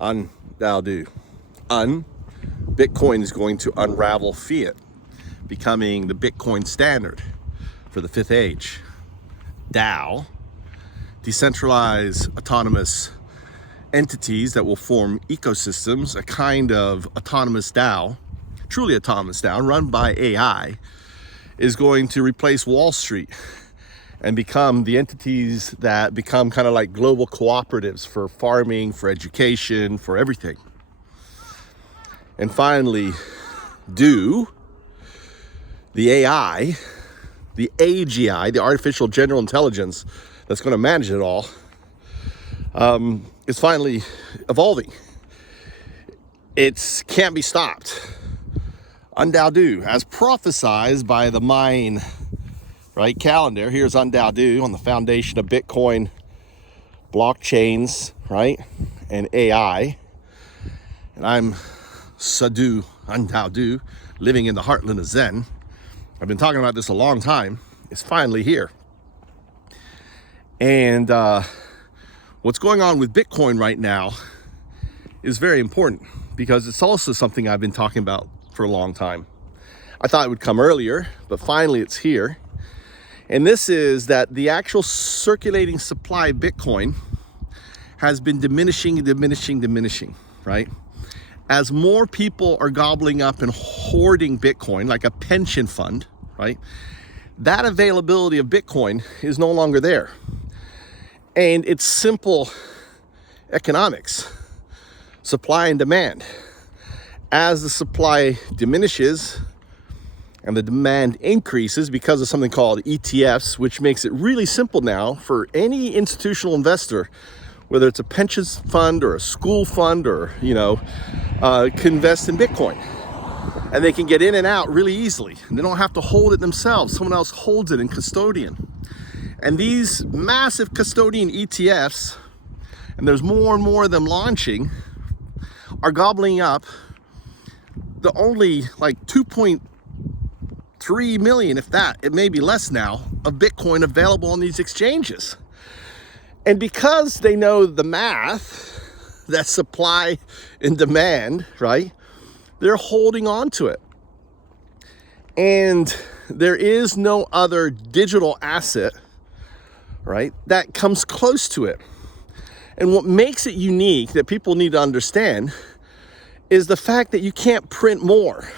UnDaoDu. Bitcoin is going to unravel fiat, becoming the Bitcoin standard for the fifth age. DAO, decentralized autonomous entities that will form ecosystems, a kind of autonomous DAO, truly autonomous DAO, run by AI, is going to replace Wall Street and become the entities that become kind of like global cooperatives for farming, for education, for everything. And finally, DAO, the AI, the AGI, the artificial general intelligence that's going to manage it all, is finally evolving. It can't be stopped. UnDaoDu, as prophesized by the Mayan calendar. Here's UnDaoDu on the foundation of Bitcoin, blockchains, right, and AI. And I'm Sadhu UnDaoDu, living in the heartland of Zen. I've been talking about this a long time. It's finally here. And what's going on with Bitcoin right now is very important because it's also something I've been talking about for a long time. I thought it would come earlier, but finally it's here. And this is that the actual circulating supply of Bitcoin has been diminishing, right? As more people are gobbling up and hoarding Bitcoin, like a pension fund, right? That availability of Bitcoin is no longer there. And it's simple economics, supply and demand. As the supply diminishes and the demand increases because of something called ETFs, which makes it really simple now for any institutional investor, whether it's a pension fund or a school fund or, can invest in Bitcoin. And they can get in and out really easily. And they don't have to hold it themselves. Someone else holds it in custodian. And these massive custodian ETFs, and there's more and more of them launching, are gobbling up the only like 2.3 million, if that, it may be less now, of Bitcoin available on these exchanges. And because they know the math, that supply and demand, right, they're holding on to it. And there is no other digital asset, right, that comes close to it. And what makes it unique that people need to understand is the fact that you can't print more.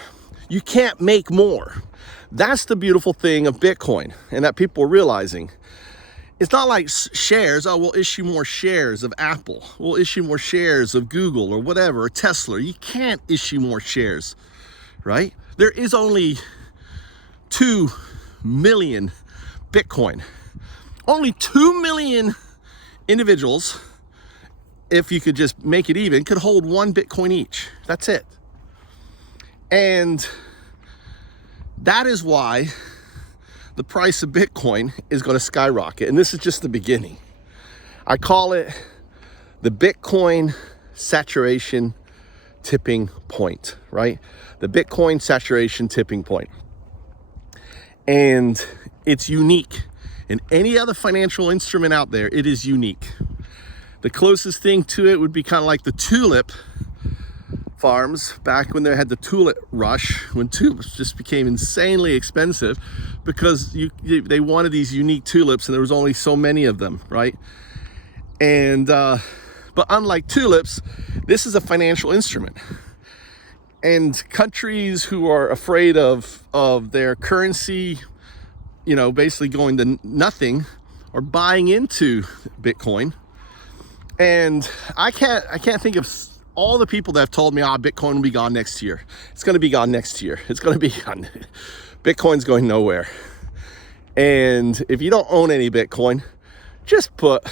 You can't make more. That's the beautiful thing of Bitcoin, and that people are realizing. It's not like shares. Oh, we'll issue more shares of Apple. We'll issue more shares of Google or whatever, or Tesla. You can't issue more shares, right? There is only 2 million Bitcoin. Only 2 million individuals, if you could just make it even, could hold 1 Bitcoin each. That's it. And that is why the price of Bitcoin is going to skyrocket. And this is just the beginning. I call it the Bitcoin saturation tipping point, right? The Bitcoin saturation tipping point. And it's unique. In any other financial instrument out there, it is unique. The closest thing to it would be kind of like the tulip farms back when they had the tulip rush, when tulips just became insanely expensive because they wanted these unique tulips and there was only so many of them, right? And but unlike tulips, this is a financial instrument. And countries who are afraid of their currency, basically going to nothing, are buying into Bitcoin. And I can't think of all the people that have told me, Bitcoin will be gone next year. It's going to be gone next year. It's going to be gone. Bitcoin's going nowhere. And if you don't own any Bitcoin, just put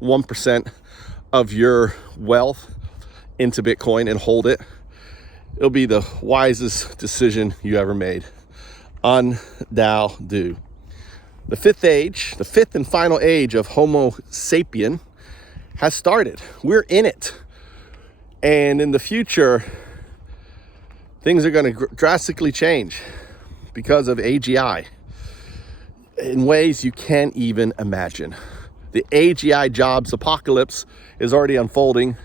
1% of your wealth into Bitcoin and hold it. It'll be the wisest decision you ever made. UnDaoDu. The fifth age, the fifth and final age of Homo sapien has started. We're in it. And in the future, things are going to drastically change because of AGI in ways you can't even imagine. The AGI jobs apocalypse is already unfolding,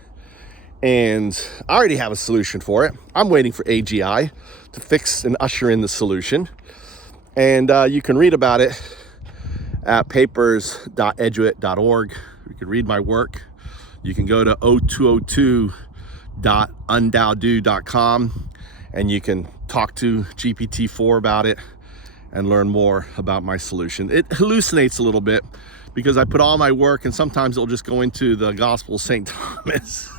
And I already have a solution for it. I'm waiting for AGI to fix and usher in the solution. And you can read about it at papers.eduit.org. You can read my work. You can go to 0202.undaodu.com and you can talk to GPT-4 about it and learn more about my solution. It hallucinates a little bit because I put all my work, and sometimes it'll just go into the Gospel of St. Thomas.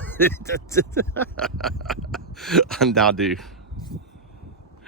UnDaoDu.